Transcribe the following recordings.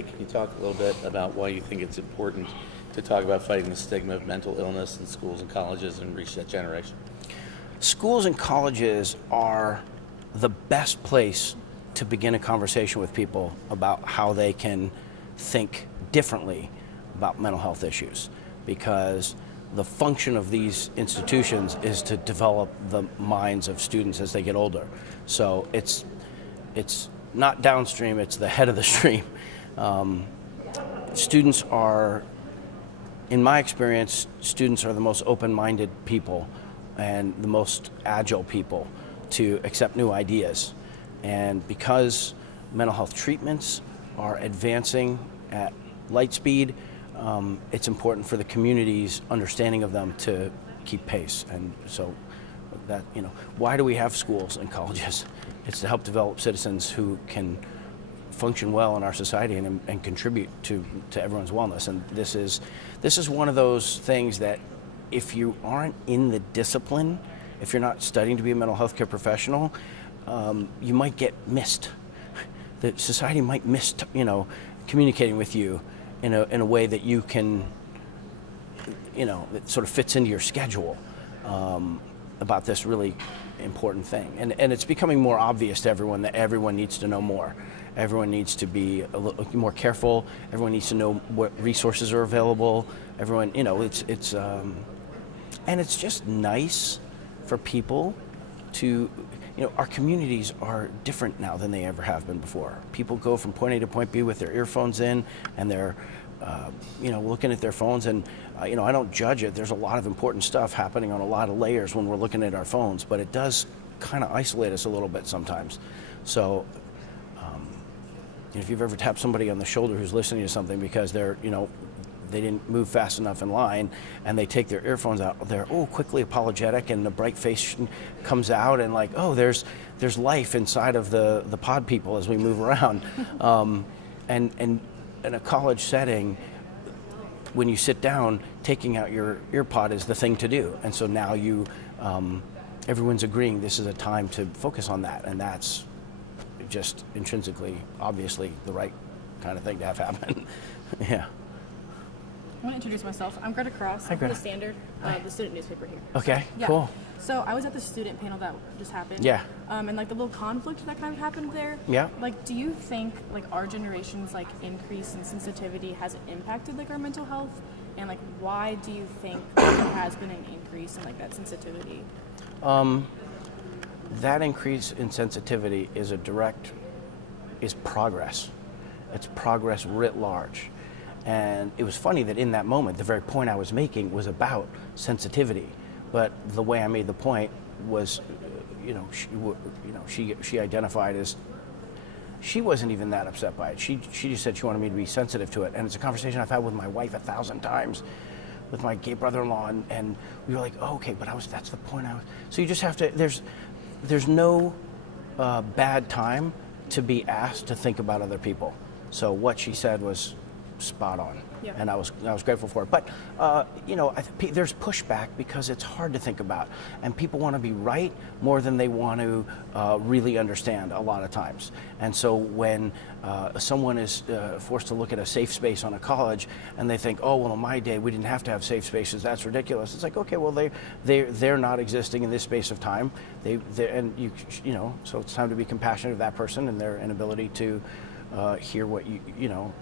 Can you talk a little bit about why you think it's important to talk about fighting the stigma of mental illness in schools and colleges and reach that generation? Schools and colleges are the best place to begin a conversation with people about how they can think differently about mental health issues, because the function of these institutions is to develop the minds of students as they get older. So it's not downstream, it's the head of the stream. Students are, in my experience, students are the most open-minded people and the most agile people to accept new ideas. And because mental health treatments are advancing at light speed, it's important for the community's understanding of them to keep pace. And so that, why do we have schools and colleges? It's to help develop citizens who can function well in our society and contribute to everyone's wellness. And this is one of those things that if you aren't in the discipline, if you're not studying to be a mental health care professional, you might get missed. The society might miss, communicating with you in a way that you can, that sort of fits into your schedule about this really important thing. And it's becoming more obvious to everyone that everyone needs to know more. Everyone needs to be a little more careful. Everyone needs to know what resources are available. Everyone, and it's just nice for people to, our communities are different now than they ever have been before. People go from point A to point B with their earphones in, and they're, looking at their phones. And, I don't judge it. There's a lot of important stuff happening on a lot of layers when we're looking at our phones, but it does kind of isolate us a little bit sometimes. So, if you've ever tapped somebody on the shoulder who's listening to something because they're, they didn't move fast enough in line, and they take their earphones out, they're quickly apologetic, and the bright face comes out, and like, there's life inside of the pod people as we move around. And in a college setting, when you sit down, taking out your ear pod is the thing to do. And so now everyone's agreeing this is a time to focus on that, and that's just intrinsically, obviously, the right kind of thing to have happen. Yeah. I want to introduce myself. I'm Greta Cross. I'm from the Standard, the student newspaper here. Okay, yeah. Cool. So I was at the student panel that just happened. Yeah. And like the little conflict that kind of happened there. Yeah. Like, do you think like our generation's like increase in sensitivity has impacted like our mental health? And like, why do you think there has been an increase in like that sensitivity? That increase in sensitivity is progress. It's progress writ large. And it was funny that in that moment, the very point I was making was about sensitivity. But the way I made the point was, she identified as, she wasn't even that upset by it. She just said she wanted me to be sensitive to it. And it's a conversation I've had with my wife 1,000 times, with my gay brother-in-law, and we were like, okay, but that's the point so you just have to, there's no bad time to be asked to think about other people. So what she said was spot on, and I was grateful for it. But there's pushback because it's hard to think about, and people want to be right more than they want to really understand a lot of times. And so when someone is forced to look at a safe space on a college, and they think, oh well, in my day we didn't have to have safe spaces. That's ridiculous. It's like, okay, well they're not existing in this space of time. So it's time to be compassionate of that person and their inability to hear what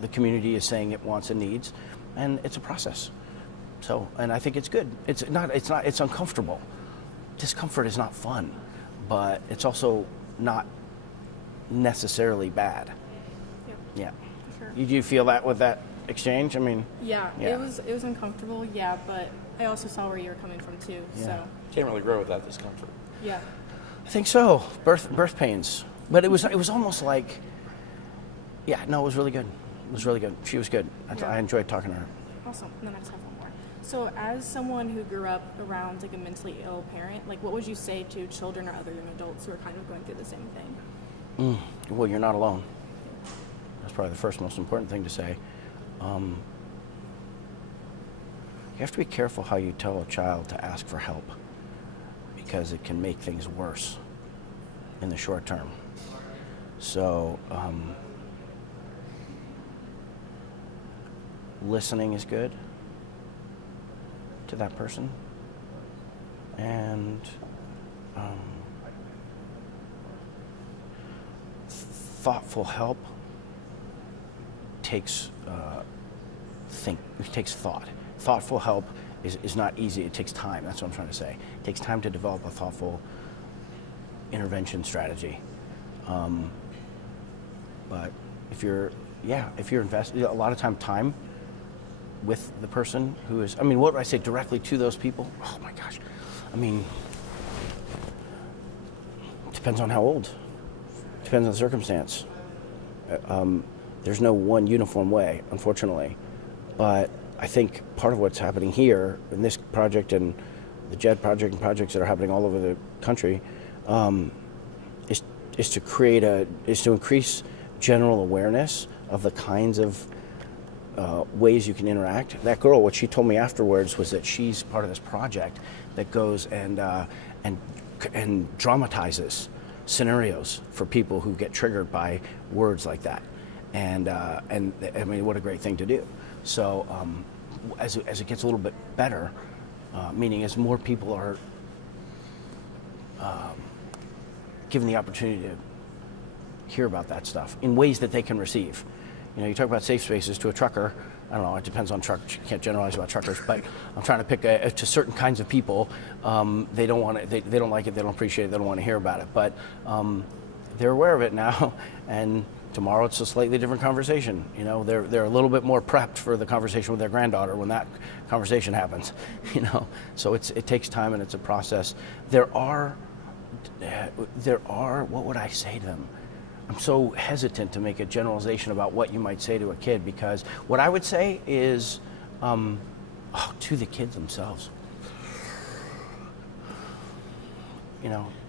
the community is saying it wants and needs, and it's a process. So, and I think it's good. It's uncomfortable. Discomfort is not fun, but it's also not necessarily bad. Yeah. For sure. Do you feel that with that exchange? I mean. Yeah. It was uncomfortable. Yeah, but I also saw where you were coming from too. Yeah. So. Can't really grow without discomfort. Yeah. I think so. Birth pains, but it was almost like. Yeah, no, it was really good. It was really good. She was good. I enjoyed talking to her. Awesome. And then I just have one more. So as someone who grew up around like a mentally ill parent, like what would you say to children or other young adults who are kind of going through the same thing? Well, you're not alone. That's probably the first most important thing to say. You have to be careful how you tell a child to ask for help, because it can make things worse in the short term. So listening is good to that person, and thoughtful help takes thought. Thoughtful help is not easy. It takes time. That's what I'm trying to say. It takes time to develop a thoughtful intervention strategy. But if you're invested, a lot of time with the person who is, what do I say directly to those people? Oh my gosh. Depends on how old. Depends on the circumstance. There's no one uniform way, unfortunately. But I think part of what's happening here in this project and the JED project and projects that are happening all over the country is to increase general awareness of the kinds of ways you can interact. That girl, what she told me afterwards was that she's part of this project that goes and dramatizes scenarios for people who get triggered by words like that. And what a great thing to do. So as it gets a little bit better, meaning as more people are given the opportunity to hear about that stuff in ways that they can receive. You talk about safe spaces to a trucker. I don't know, it depends on truckers. You can't generalize about truckers, but I'm trying to pick to certain kinds of people. They don't want it, they don't like it, they don't appreciate it, they don't want to hear about it. But they're aware of it now, and tomorrow it's a slightly different conversation. They're a little bit more prepped for the conversation with their granddaughter when that conversation happens. So it takes time and it's a process. There are, what would I say to them? I'm so hesitant to make a generalization about what you might say to a kid, because what I would say is to the kids themselves.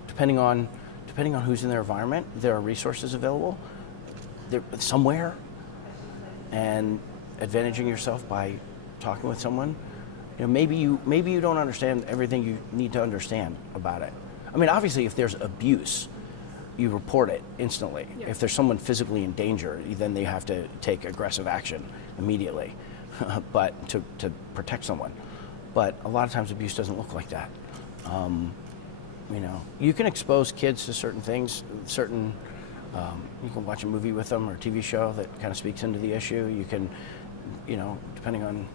Depending on who's in their environment, there are resources available there somewhere, and advantaging yourself by talking with someone. Maybe you don't understand everything you need to understand about it. Obviously, if there's abuse, you report it instantly. Yeah. If there's someone physically in danger, then they have to take aggressive action immediately, but to protect someone. But a lot of times abuse doesn't look like that. You can expose kids to certain things, you can watch a movie with them or a TV show that kind of speaks into the issue. You can, depending on,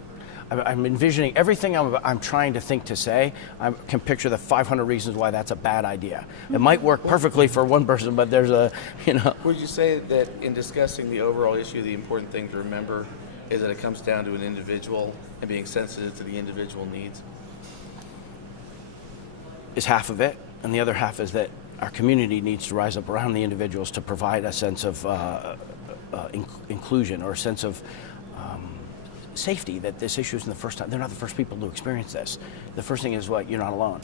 I'm envisioning everything I'm trying to think to say. I can picture the 500 reasons why that's a bad idea. It might work perfectly for one person, but there's Would you say that in discussing the overall issue, the important thing to remember is that it comes down to an individual and being sensitive to the individual needs? Is half of it, and the other half is that our community needs to rise up around the individuals to provide a sense of inclusion, or a sense of safety, that this issue isn't the first time. They're not the first people to experience this. The first thing is you're not alone.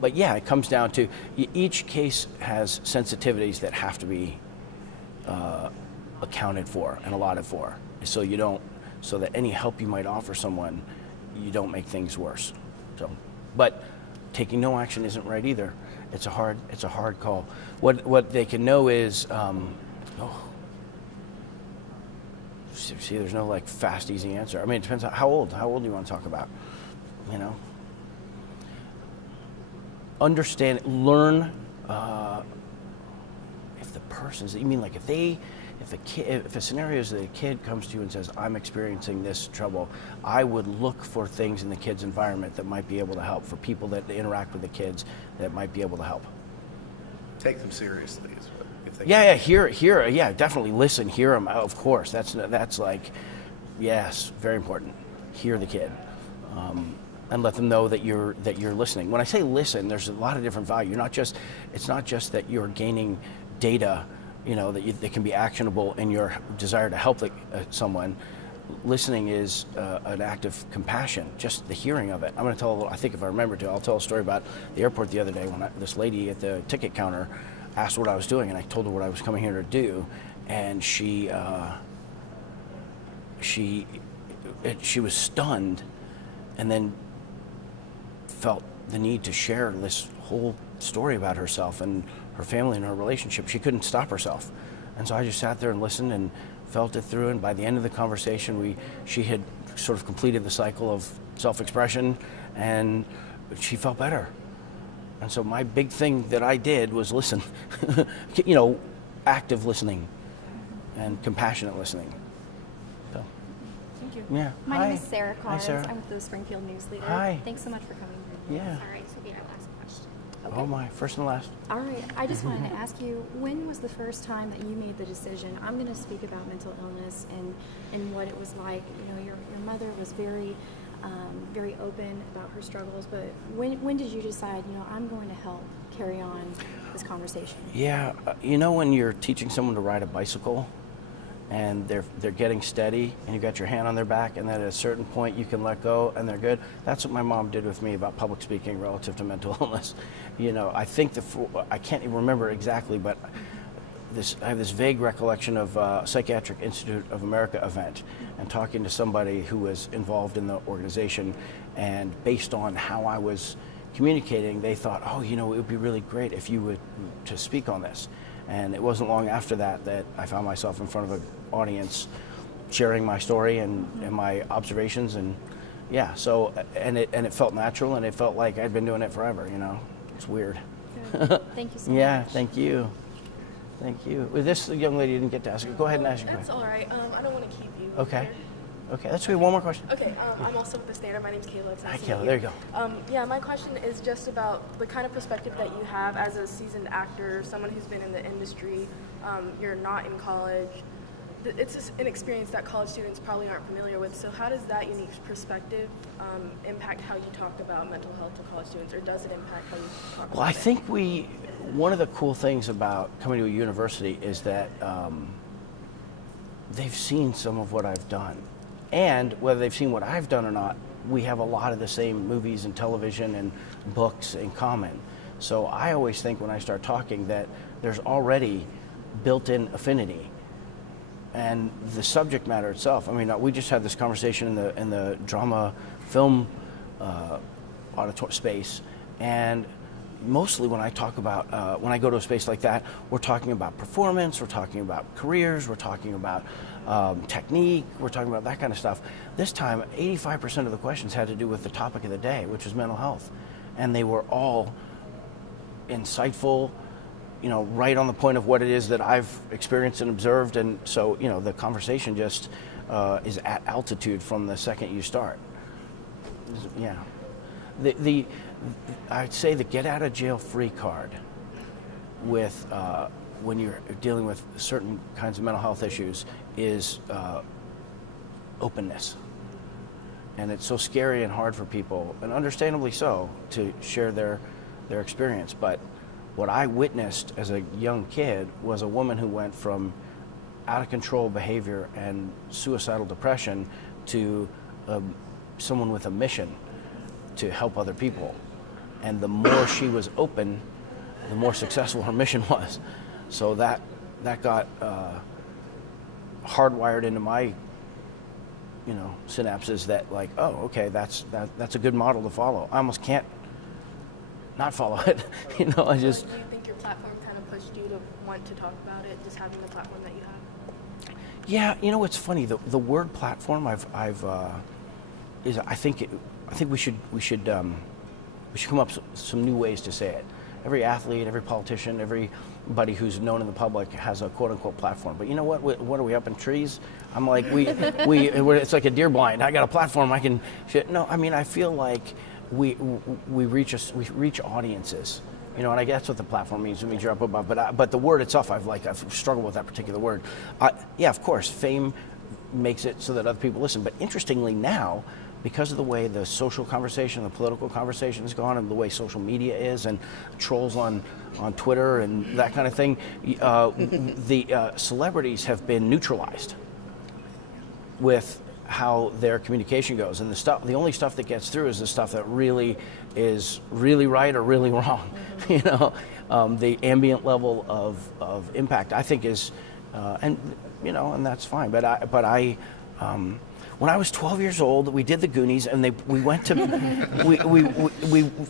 But yeah, it comes down to each case has sensitivities that have to be accounted for and allotted for, so that any help you might offer someone, you don't make things worse. But taking no action isn't right either. It's a hard call. What they can know is, see, there's no fast, easy answer. It depends on how old do you want to talk about, Understand, learn, if the person's, if a scenario is that a kid comes to you and says, I'm experiencing this trouble, I would look for things in the kid's environment that might be able to help, for people that interact with the kids that might be able to help. Take them seriously is what you think. Yeah, definitely listen, hear them, of course. That's yes, very important. Hear the kid. And let them know that you're listening. When I say listen, there's a lot of different value. It's not just that you're gaining data, that can be actionable in your desire to help someone. Listening is an act of compassion, just the hearing of it. I'm going to tell, I think if I remember to, I'll tell a story about the airport the other day when this lady at the ticket counter asked what I was doing, and I told her what I was coming here to do, and she was stunned, and then felt the need to share this whole story about herself and her family and her relationship. She couldn't stop herself. And so I just sat there and listened, and felt it through, and by the end of the conversation, she had sort of completed the cycle of self-expression, and she felt better. And so my big thing that I did was listen, active listening and compassionate listening. So, Thank you. yeah. My Hi. name is Sarah Hi, Carnes. Sarah. I'm with the Springfield Newsleader. Hi. Thanks so much for coming. Yeah. All right, Sophia, I'll ask a question. Oh my, first and last. All right, I just wanted to ask you, when was the first time that you made the decision, I'm going to speak about mental illness and what it was like? Your mother was very open about her struggles, but when did you decide, I'm going to help carry on this conversation? Yeah, when you're teaching someone to ride a bicycle and they're getting steady and you got your hand on their back, and then at a certain point you can let go and they're good. That's what my mom did with me about public speaking relative to mental illness. I think I can't even remember exactly, but I have this vague recollection of a Psychiatric Institute of America event and talking to somebody who was involved in the organization, and based on how I was communicating, they thought, it would be really great if you would to speak on this. And it wasn't long after that I found myself in front of an audience sharing my story and my observations, and yeah, so and it felt natural, and it felt like I'd been doing it forever. It's weird. Good. Thank you so much. Yeah, thank you. Thank you. Well, this young lady didn't get to ask you. Go ahead and ask your That's question. all right. I don't want to keep you. Okay. here. Okay, that's good. One more question. Okay. I'm also with the Standard. My name's Kayla. It's Hi, nice to meet Kayla. There you go. Yeah, my question is just about the kind of perspective that you have as a seasoned actor, someone who's been in the industry. You're not in college. It's just an experience that college students probably aren't familiar with. So how does that unique perspective impact how you talk about mental health to college students, or does it impact how you talk about it? Well, I think one of the cool things about coming to a university is that they've seen some of what I've done. And whether they've seen what I've done or not, we have a lot of the same movies and television and books in common. So I always think when I start talking that there's already built-in affinity. And the subject matter itself, we just had this conversation in the drama film auditorium space, and mostly when I talk about, when I go to a space like that, we're talking about performance, we're talking about careers, we're talking about technique, we're talking about that kind of stuff. This time, 85% of the questions had to do with the topic of the day, which was mental health. And they were all insightful, right on the point of what it is that I've experienced and observed. And so, the conversation just is at altitude from the second you start. Yeah. I'd say the get out of jail free card with when you're dealing with certain kinds of mental health issues is openness. And it's so scary and hard for people, and understandably so, to share their experience. But what I witnessed as a young kid was a woman who went from out of control behavior and suicidal depression to someone with a mission to help other people. And the more she was open, the more successful her mission was. So that got hardwired into my synapses that okay, that's a good model to follow. I almost can't not follow it. I just. Do you think your platform kind of pushed you to want to talk about it, just having the platform that you have? Yeah, it's funny. The word platform I think we should come up with some new ways to say it. Every athlete, every politician, everybody who's known in the public has a quote unquote platform. But you know what? What are we up in trees? I'm like it's like a deer blind. I got a platform. I can. No, I feel like we reach audiences. And I guess that's what the platform means. It means you're up above. But the word itself, I've struggled with that particular word. Yeah, of course, fame makes it so that other people listen. But interestingly now, because of the way the social conversation, the political conversation has gone, and the way social media is, and trolls on Twitter and that kind of thing, the celebrities have been neutralized with how their communication goes, and the only stuff that gets through is the stuff that really is really right or really wrong. The ambient level of impact, I think, is, and that's fine. But I. When I was 12 years old, we did the Goonies, and we went to,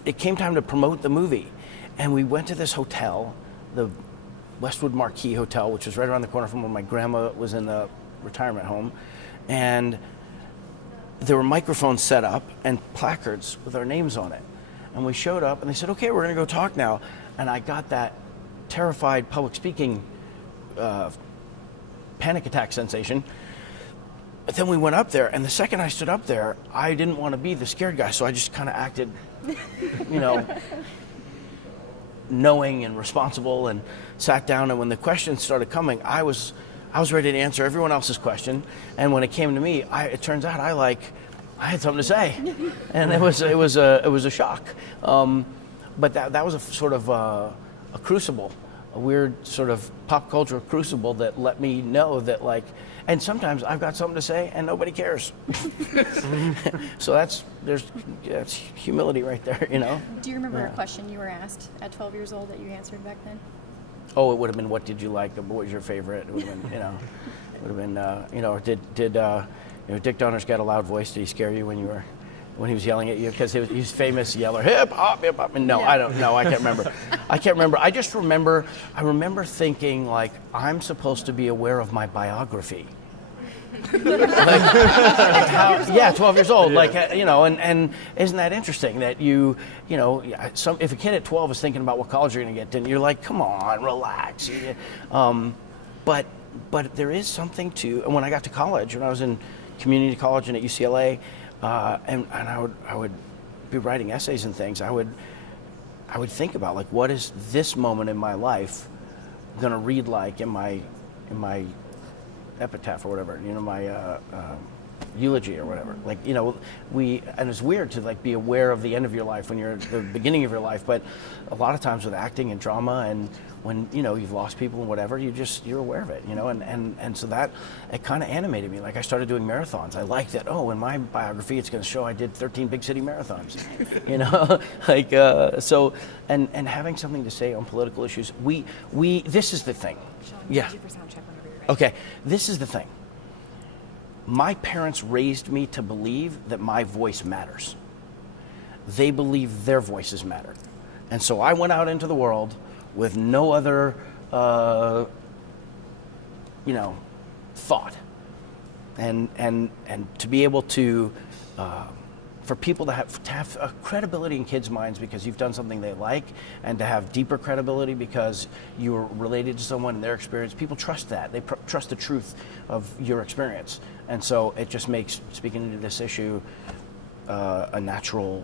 it came time to promote the movie, and we went to this hotel, the Westwood Marquis Hotel, which was right around the corner from where my grandma was in the retirement home, and there were microphones set up and placards with our names on it. And we showed up, and they said, okay, we're going to go talk now. And I got that terrified public speaking panic attack sensation. But then we went up there, and the second I stood up there, I didn't want to be the scared guy, so I just kind of acted, knowing and responsible, and sat down. And when the questions started coming, I was ready to answer everyone else's question. And when it came to me, it turns out I had something to say, and it was a shock. But that was a sort of a crucible, a weird sort of pop culture crucible that let me know that and sometimes I've got something to say and nobody cares. So that's humility right there, Do you remember a question you were asked at 12 years old that you answered back then? Oh, it would have been, what did you like? What was your favorite? It would have been, or did Dick Donner's Got a Loud Voice, did he scare you when he was yelling at you? Because he's famous yeller, hip hop, hip hop. And no, I don't know. I can't remember. I just remember, thinking I'm supposed to be aware of my biography. 12 years old. And isn't that interesting that if a kid at 12 is thinking about what college you're going to get, then you're like, come on, relax. But there is something to, and when I got to college, when I was in community college and at UCLA, and I would be writing essays and things, I would think about what is this moment in my life going to read like in my epitaph or whatever, my eulogy or whatever. And it's weird to be aware of the end of your life when you're at the beginning of your life, but a lot of times with acting and drama and when you've lost people and whatever, you're aware of it, and so that it kind of animated me. I started doing marathons. I liked that. Oh, in my biography, it's going to show I did 13 big city marathons, so and having something to say on political issues. This is the thing. Sean, Yeah. you for sound check whenever you're ready. Okay, this is the thing. My parents raised me to believe that my voice matters. They believe their voices matter. And so I went out into the world with no other, thought. And to be able to, for people to have a credibility in kids' minds because you've done something they like, and to have deeper credibility because you're related to someone and their experience, people trust that. They trust the truth of your experience. And so it just makes speaking into this issue a natural,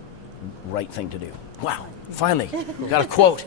right thing to do. Wow, finally, got a quote.